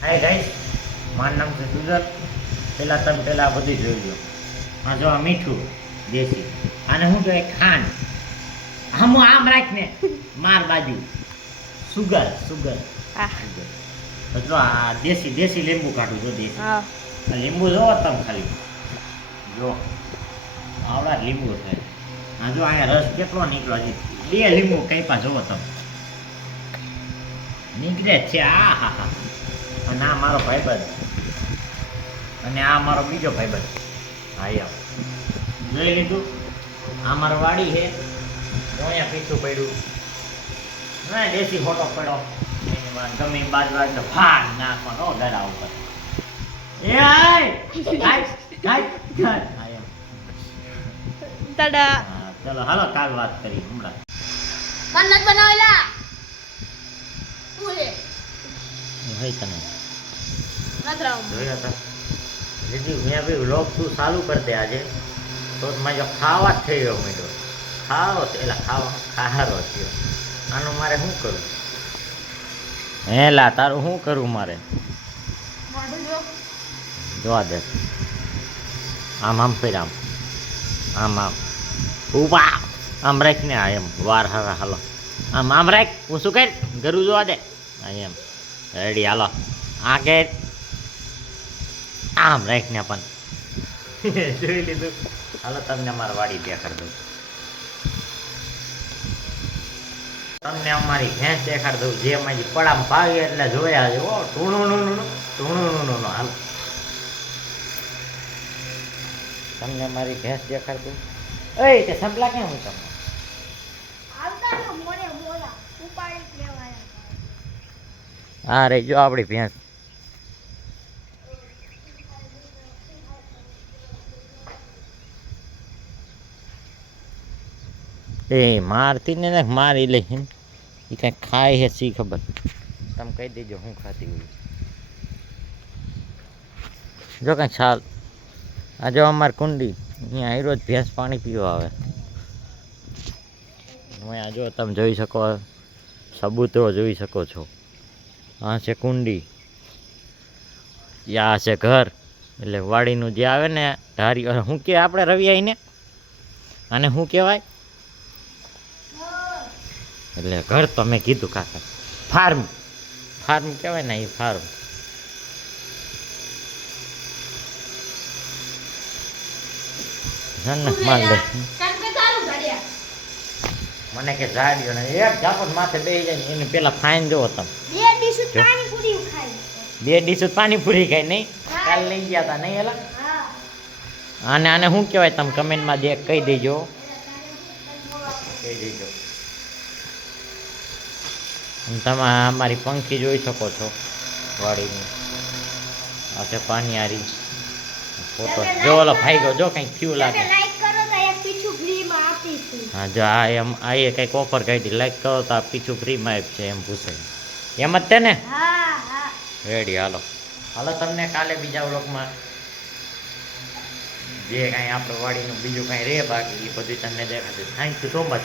Hi guys, મારું નામ છે સુગર. પહેલાં બધું જોઈ લો. આ જો આ મીઠું દેશી, આને શું કહેવાય? ખાંડ. આમ આમ રાખને માર બાજુ સુગર સુગર સુગર. જો આ દેશી લીંબુ કાઢું જો દેશી. આ લીંબુ જોવો તમે ખાલી જો આવડા જ લીંબુ છે. આ જો અહીંયા રસ કેટલો નીકળ્યો છે. 2 લીંબુ કાપ્યા જોવો તમે, નીકળે જ છે. આ હા હા. અને આ મારો ભાઈબંધ, અને આ મારો બીજો ભાઈબંધ. હા યાર જોઈ લીધું. આ મારો વાડી છે. અહીંયા પીછું પડ્યું ના દેશી ફોટો પડ્યો. ગમે બાજુ તો ફાડ નાખવાનો ગળા ઉપર. એ ચલો હાલો કાલ વાત કરી. હમણાં બનાવેલા હોય તને નજરાવ જોયા હતા દીદી. મેં બી વ્લોગ તું ચાલુ કરી દે આજે તો મારે ખાવા જ થઈ ગયો. મેં ખાવો એટલે ખારો થયો. આનું મારે શું કરું? હેલા તારું શું કરું મારે? જોવા દે. આમ ફેર આમ ઉભા આમ રાખ ને. આ એમ વાર હારા હાલો આમ રાખ. હું શું કર ગરું જોવા દે. એમ રેડી હાલો. આ કે આમ રાખ ને પણ જોઈ લીધું. હાલો તમને મારી વાડી દેખાડ દઉં. તમને અમારી ભેંસ દેખાડ દઉં જે મારી પડામ ભાવી એટલે જોયા છે. ઓ ટૂણું હાલ તમને મારી ભેંસ દેખાડ દઉં. એ તે સંપલા કેમ હું તમને હા રે જો આપણી ભેંસ. એ મારતી ને મારી લે. એ કંઈક ખાય છે સી ખબર. તમે કહી દેજો શું ખાતી હોય. જો કંઈક છાલ. આ જો અમારી કુંડી અહીંયા આવી રોજ ભેંસ પાણી પીવા આવે. અહીંયા જો તમે જોઈ શકો, સબૂતો જોઈ શકો છો. આ છે કુંડી, આ છે ઘર. એટલે વાડીનું જે આવે ને ધારી. શું કે આપણે રવિ આવીને આને શું કહેવાય? એટલે ઘર તો મેં કીધું કાકા. ફાર્મ કહેવાય ને. એ ફાર્મ. માન લે મને કે ઝાડ્યો ને એક ઝાપટ માથે બેસી જાય. એની પેલા ફાઈન જોવો તમે. 2 ડીશ પાણીપુરી ખાય નહીં? કાલ લઈ ગયા હતા નહીં? એલા આને શું કહેવાય તમે કમેન્ટમાં કહી દેજો. તમે અમારી પંખી જોઈ શકો છો વાડીની. આ છે પાણીયારી ફોટો. જો ઓલો ભાઈ ગયો જો કંઈક થયું લાગે. હા જો આ એમ આ એ કંઈક ઓફર કાઢી. લાઈક કરો તો આ પીછું ફ્રીમાં આપશે એમ પૂછે. એમ જ છે ને? રેડી હાલો. તમને કાલે બીજા વ્લોગમાં જે કાંઈ આપણે વાડીનું બીજું કાંઈ રહે બાકી એ બધું તમને દેખાશે. Thank you so much.